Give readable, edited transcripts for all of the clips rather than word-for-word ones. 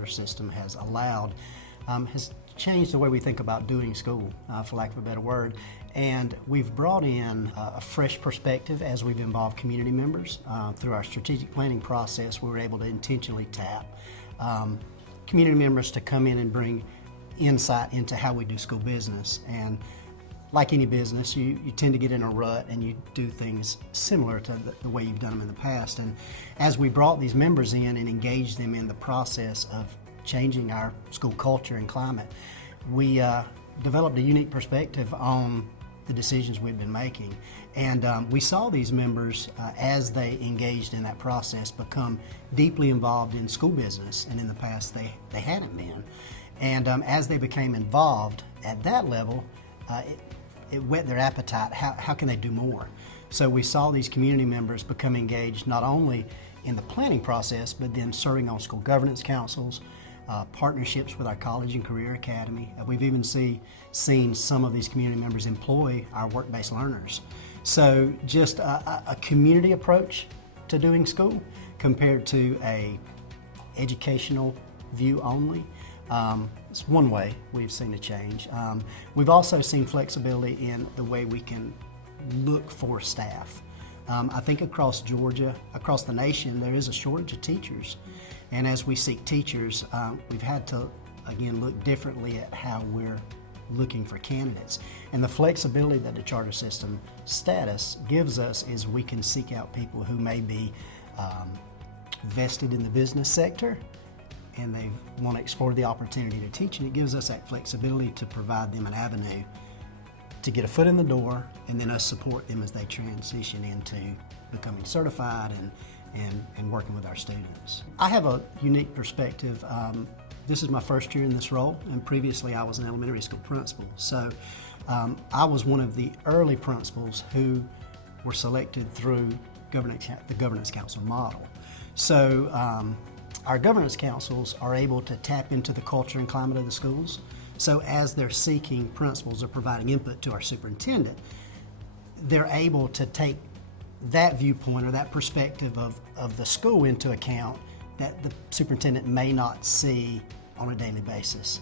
charter system has allowed has changed the way we think about doing school, for lack of a better word. And we've brought in a fresh perspective as we've involved community members. Through our strategic planning process, we were able to intentionally tap community members to come in and bring insight into how we do school business. And like any business, you tend to get in a rut and you do things similar to the way you've done them in the past. And as we brought these members in and engaged them in the process of changing our school culture and climate, we developed a unique perspective on the decisions we've been making. And we saw these members, as they engaged in that process, become deeply involved in school business, and in the past they hadn't been. And as they became involved at that level, it whet their appetite. How can they do more? So we saw these community members become engaged not only in the planning process, but then serving on school governance councils, partnerships with our college and career academy. We've even seen some of these community members employ our work-based learners. So just a community approach to doing school compared to a educational view only. It's one way we've seen a change. We've also seen flexibility in the way we can look for staff. I think across Georgia, across the nation, there is a shortage of teachers. And as we seek teachers, we've had to, again, look differently at how we're looking for candidates. And the flexibility that the charter system status gives us is we can seek out people who may be vested in the business sector and they want to explore the opportunity to teach, and it gives us that flexibility to provide them an avenue to get a foot in the door, and then us support them as they transition into becoming certified and working with our students. I have a unique perspective. This is my first year in this role, and previously I was an elementary school principal. So I was one of the early principals who were selected through the governance council model. So our governance councils are able to tap into the culture and climate of the schools. So as they're seeking principals or providing input to our superintendent, they're able to take that viewpoint or that perspective of the school into account that the superintendent may not see on a daily basis.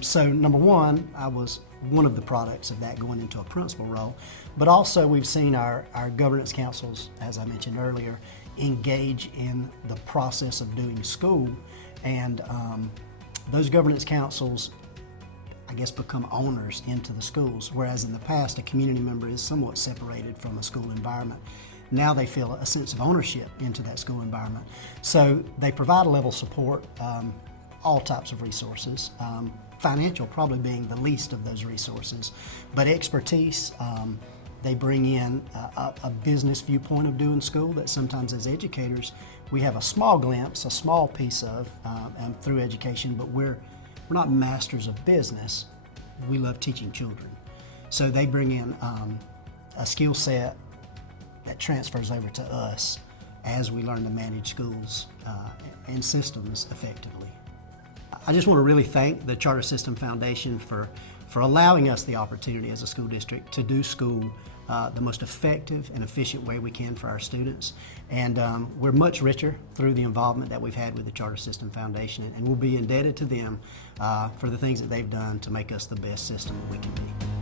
So number one, I was one of the products of that going into a principal role, but also we've seen our governance councils, as I mentioned earlier, engage in the process of doing school, and those governance councils, I guess, become owners into the schools, whereas in the past a community member is somewhat separated from a school environment. Now they feel a sense of ownership into that school environment. So they provide a level of support, all types of resources, financial probably being the least of those resources, but expertise. They bring in a business viewpoint of doing school that sometimes as educators we have a small glimpse, a small piece of through education, but we're not masters of business. We love teaching children. So they bring in a skill set that transfers over to us as we learn to manage schools and systems effectively. I just want to really thank the Charter System Foundation for allowing us the opportunity as a school district to do school the most effective and efficient way we can for our students. And we're much richer through the involvement that we've had with the Charter System Foundation, and we'll be indebted to them for the things that they've done to make us the best system that we can be.